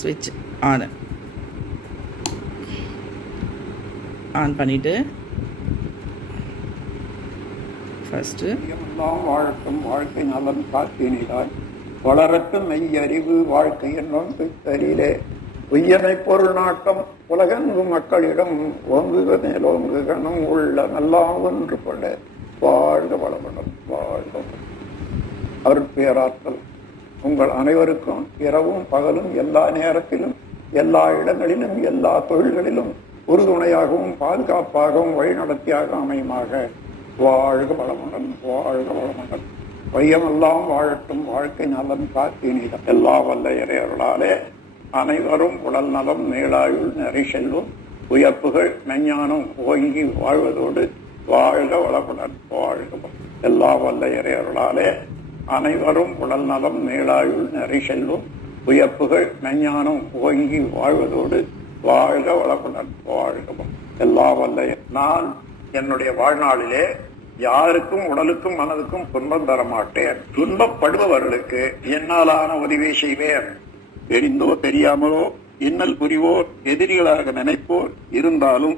ஸ்விட்ச் ஆன் பண்ணிவிட்டு ஃபஸ்ட்டு எல்லாம் வாழட்டும் வாழ்க்கை நலம் காத்தினிலாய் வளரட்டும் மெய்யறிவு வாழ்க்கை என்னும் பித்தரிலே உய்யனை பொருள் நாட்டம் உலகெங்கும் மக்களிடம் ஓங்குக மேலோங்குகனும் உள்ள நல்லா ஒன்று கொள்ள வாழ்க வளமுடன் வாழ்க. அருட்பேராற்றல் உங்கள் அனைவருக்கும் இரவும் பகலும் எல்லா நேரத்திலும் எல்லா இடங்களிலும் எல்லா தொழில்களிலும் உறுதுணையாகவும் பாதுகாப்பாகவும் வழிநடத்தியாக அமையுமாக. வாழ்க வளமுடன் வாழ்க வளமுடன். வையமெல்லாம் வாழட்டும் வாழ்க்கை நலம் காத்தினிடம் எல்லா வல்ல இறையர்களாலே அனைவரும் உடல் நலம் மேலாயுள் நிறை செல்லும் உயர்ப்புகள் மெஞ்ஞானம் ஓங்கி வாழ்வதோடு வாழ்க வளமுடன் வாழ்க. எல்லா வல்ல இறையர்களாலே அனைவரும் உடல் நலம் மேலாயுள் நிறை செல்லும் உயர்ப்புகள் மெஞ்ஞானம் ஓங்கி வாழ்வதோடு வாழ்க வளமுடன் வாழ்க. எல்லா வல்ல நான் என்னுடைய வாழ்நாளிலே யாருக்கும் உடலுக்கும் மனதுக்கும் துன்பம் தர மாட்டேன். துன்பப்படுபவர்களுக்கு என்னாலான உதவி செய்வேன். தெரிந்தோ தெரியாமலோ இன்னல் புரிவோர் எதிரிகளாக நினைப்போர் இருந்தாலும்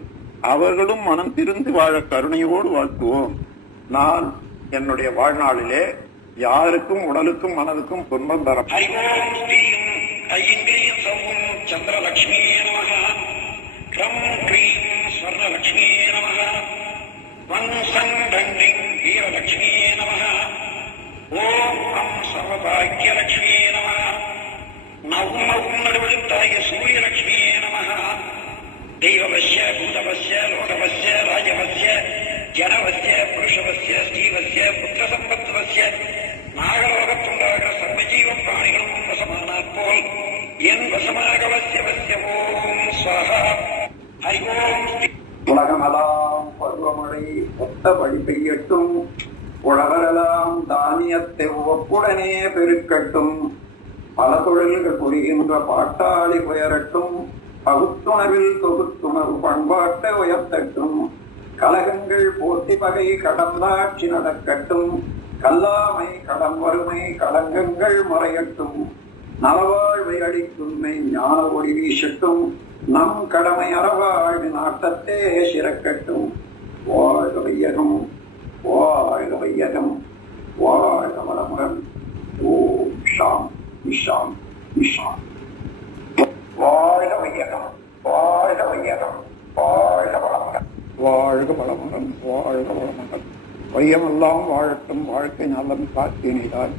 அவர்களும் மனம் திருந்து வாழ கருணையோடு வாழ்த்துவோம். நான் என்னுடைய வாழ்நாளிலே யாருக்கும் உடலுக்கும் மனதுக்கும் துன்பம் தர சந்திரலட்சுமியே நமக க்ரம் க்ரீம் ஸ்வர்ணலட்சுமியே நமக வன்சங்கண்டிங் வீரலட்சுமியே நமக ஓம் அம் சர்வபாக்யலட்சுமியே நமக நவம் நடுவெழுத்தாய சூரியலட்சுமியே நமக தெய்வவஸ்ய பூதவஸ்ய லோகவஸ்ய ராஜவஸ்ய ஜனவஸ்ய புருஷவஸ்ய ஸ்ரீவஸ்ய புத்திர சம்பத்வஸ்ய நாகலோகத்துண்டாக சர்வஜீவ பிராணிகளும் வசமானாற் போல் என் வசமாக வசிய ஓம் ஸ்வஹா. ஹரி ஓம். உலகமெல்லாம் பருவமழை ஒத்த வழி பெய்யட்டும், உழவரெல்லாம் தானியத்தை ஒப்புடனே பெருக்கட்டும், பல தொழில்கள் புரிகின்ற பாட்டாளி உயரட்டும், பகுத்துணர்வில் தொகுத்துணர்வு பண்பாட்டை உயர்த்தட்டும், கலகங்கள் போட்டி பகை கடந்தாட்சி நடக்கட்டும், கல்லாமை கடம் வறுமை களங்கங்கள் மறையட்டும், நலவாழ்வை அளிக்கும் ஞான ஒளி வீசட்டும், நம் கடமை அறவாழ்வு நாட்டத்தே சிறக்கட்டும். வாழ்க வையகம் வாழ்க வையகம் வாழ்க வளமுடன். ஓம் ஷாம் விஷாம் விஷாம். வாழ்க வையகம் வாழ்க வையகம் வாழ்க வளமுடன் வாழ்க வளமுடன் வாழ்க வளமுடன். வையமெல்லாம் வாழட்டும் வாழ்க்கை நலம் காத்தினிலாய்